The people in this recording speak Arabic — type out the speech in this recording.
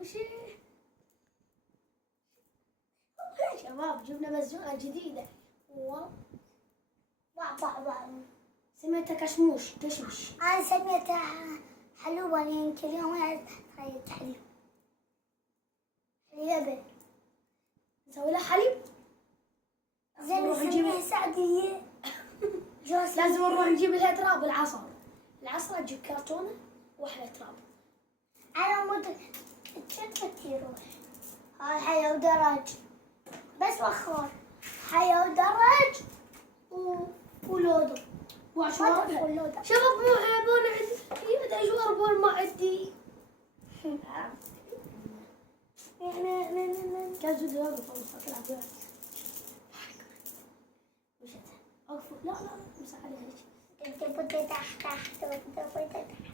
وش شباب جبنا مزجوعة جديدة. سميتها كشموش كشمش. أنا سميتها حلوة لأن كل يوم هي حليب. حليب. نسوي لها حليب. زين نسميها سعدية. لازم نروح نجيب لها تراب العصا تجيب كرتونة واحدة تراب. أنا مود تشتت يروح. هاي حياة ودرج. بس وخر. حياة ودرج ولودو. وعشوار شباب مو حيبون عندي يبدا أجوار بول ما عندي. كازو ديالو خلص أطلع بيها. وش هذا؟ أقفل لا مسح عليها هيك. انت بدي تحت وانت بدي تحت.